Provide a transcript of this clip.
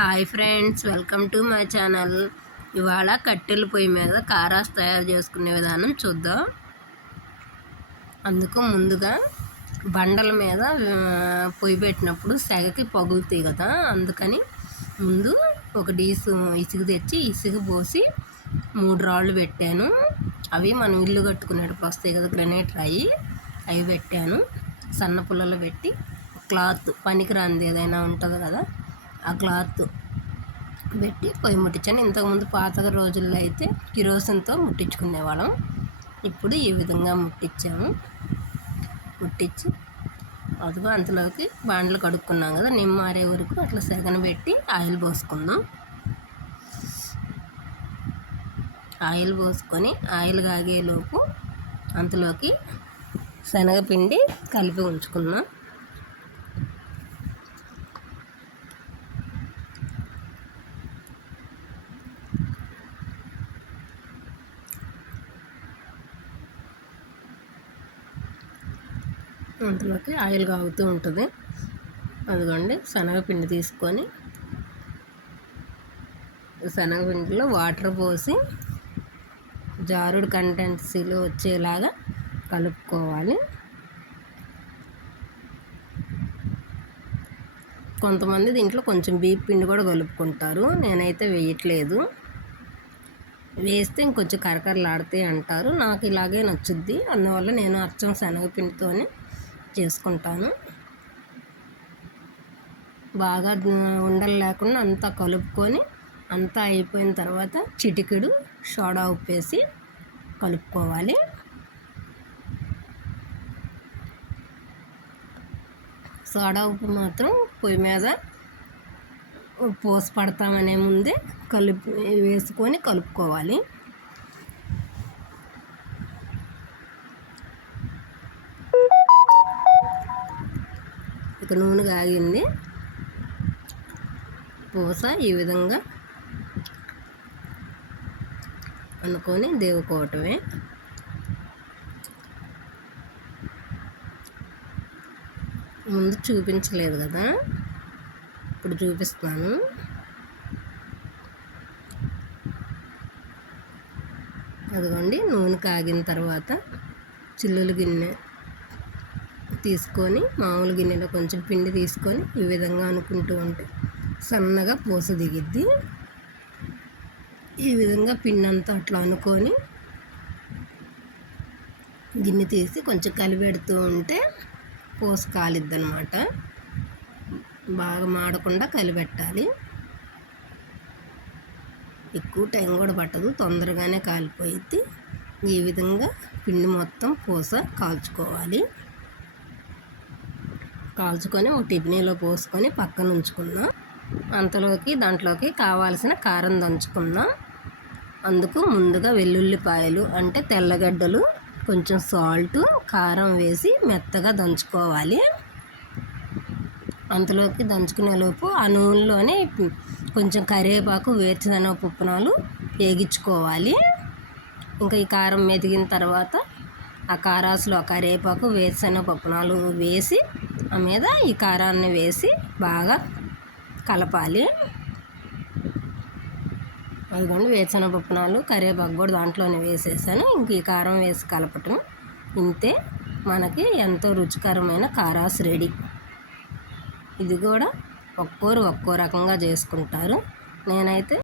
Hi friends, welcome to my channel. ఇవాళ కట్టెల పొయ్యి మీద కారాస్ తయారు చేసుకునే విధానం చూద్దాం. అందుకు ముందుగా బండల మీద పొయ్యి పెట్టినప్పుడు సెగకి పగులుతాయి కదా, అందుకని ముందు ఒక డీసు ఇసుక తెచ్చి ఇసుక పోసి 3 రాళ్ళు పెట్టాను. అవి మనం ఇల్లు కట్టుకునేటప్పుడు వస్తాయి కదా, గ్రనైట్ రాయి, అవి పెట్టాను. సన్న పుల్లలు పెట్టి క్లాత్ పనికిరాంది ఏదైనా ఉంటుంది కదా, ఆ క్లాత్ పెట్టి పొయ్యి ముట్టించాను. ఇంతకుముందు పాత రోజుల్లో అయితే కిరోసిన్తో ముట్టించుకునేవాళ్ళం. ఇప్పుడు ఈ విధంగా ముట్టించాము. ముట్టించి అదిగో అంతలోకి బాండ్లు కడుక్కున్నాం కదా, నిమ్మారే వరకు అట్లా సెగన పెట్టి ఆయిల్ పోసుకుందాం. ఆయిల్ పోసుకొని ఆయిల్ కాగేలోపు అంతలోకి శనగపిండి కలిపి ఉంచుకుందాం. అందులోకి ఆయిల్ కాగుతూ ఉంటుంది. అదిగోండి, శనగపిండి తీసుకొని శనగపిండిలో వాటర్ పోసి జారుడు కంటెన్సీలో వచ్చేలాగా కలుపుకోవాలి. కొంతమంది దీంట్లో కొంచెం బియ్యం పిండి కూడా కలుపుకుంటారు, నేనైతే వేయట్లేదు. వేస్తే ఇంకొంచెం కరకరలాడితే అంటారు, నాకు ఇలాగే నచ్చుద్ది. అందువల్ల నేను అచ్చం శనగపిండితోనే చేసుకుంటాను. బాగా ఉండలు లేకుండా అంతా కలుపుకొని అంతా అయిపోయిన తర్వాత చిటికెడు సోడా ఉప్పు వేసి కలుపుకోవాలి. సోడా ఉప్పు మాత్రం పొయ్యి మీద పోసి పడతామనే ముందే వేసుకొని కలుపుకోవాలి. ఇక నూనె కాగింది, పూస ఈ విధంగా అనుకొని దేవుకోవటమే. ముందు చూపించలేదు కదా, ఇప్పుడు చూపిస్తాను. అదిగోండి, నూనె కాగిన తర్వాత చిల్లుల గిన్నె తీసుకొని మామూలు గిన్నెలో కొంచెం పిండి తీసుకొని ఈ విధంగా అనుకుంటూ ఉంటే సన్నగా పూస దిగిద్ది. ఈ విధంగా పిండి అంతా అట్లా అనుకొని గిన్నె తీసి కొంచెం కలిపెడుతూ ఉంటే పూస కాలిద్ది అన్నమాట. బాగా మాడకుండా కలిపెట్టాలి. ఎక్కువ టైం కూడా పట్టదు, తొందరగానే కాలిపోయిద్ది. ఈ విధంగా పిండి మొత్తం పూస కాల్చుకోవాలి. కాల్చుకొని ఒక టిఫినీలో పోసుకొని పక్కన ఉంచుకుందాం. అంతలోకి దాంట్లోకి కావాల్సిన కారం దంచుకుందాం. అందుకు ముందుగా వెల్లుల్లిపాయలు అంటే తెల్లగడ్డలు, కొంచెం సాల్ట్, కారం వేసి మెత్తగా దంచుకోవాలి. అంతలోకి దంచుకునేలోపు ఆ నూనెలోనే కొంచెం కరివేపాకు, వేరుశనగ పుప్పనాలు వేగించుకోవాలి. ఇంకా ఈ కారం మెదిగిన తర్వాత ఆ కారాసులో కరివేపాకు, వేరుశనగ పుప్పనాలు వేసి ఆ మీద ఈ కారాన్ని వేసి బాగా కలపాలి. అదిగోండి, వేరుశనగ పుప్పనాలు, కరివేపాకు కూడా దాంట్లోనే వేసేసాను. ఇంక ఈ కారం వేసి కలపటం ఇంతే. మనకి ఎంతో రుచికరమైన కారాస్ రెడీ. ఇది కూడా ఒక్కోరు ఒక్కో రకంగా చేసుకుంటారు. నేనైతే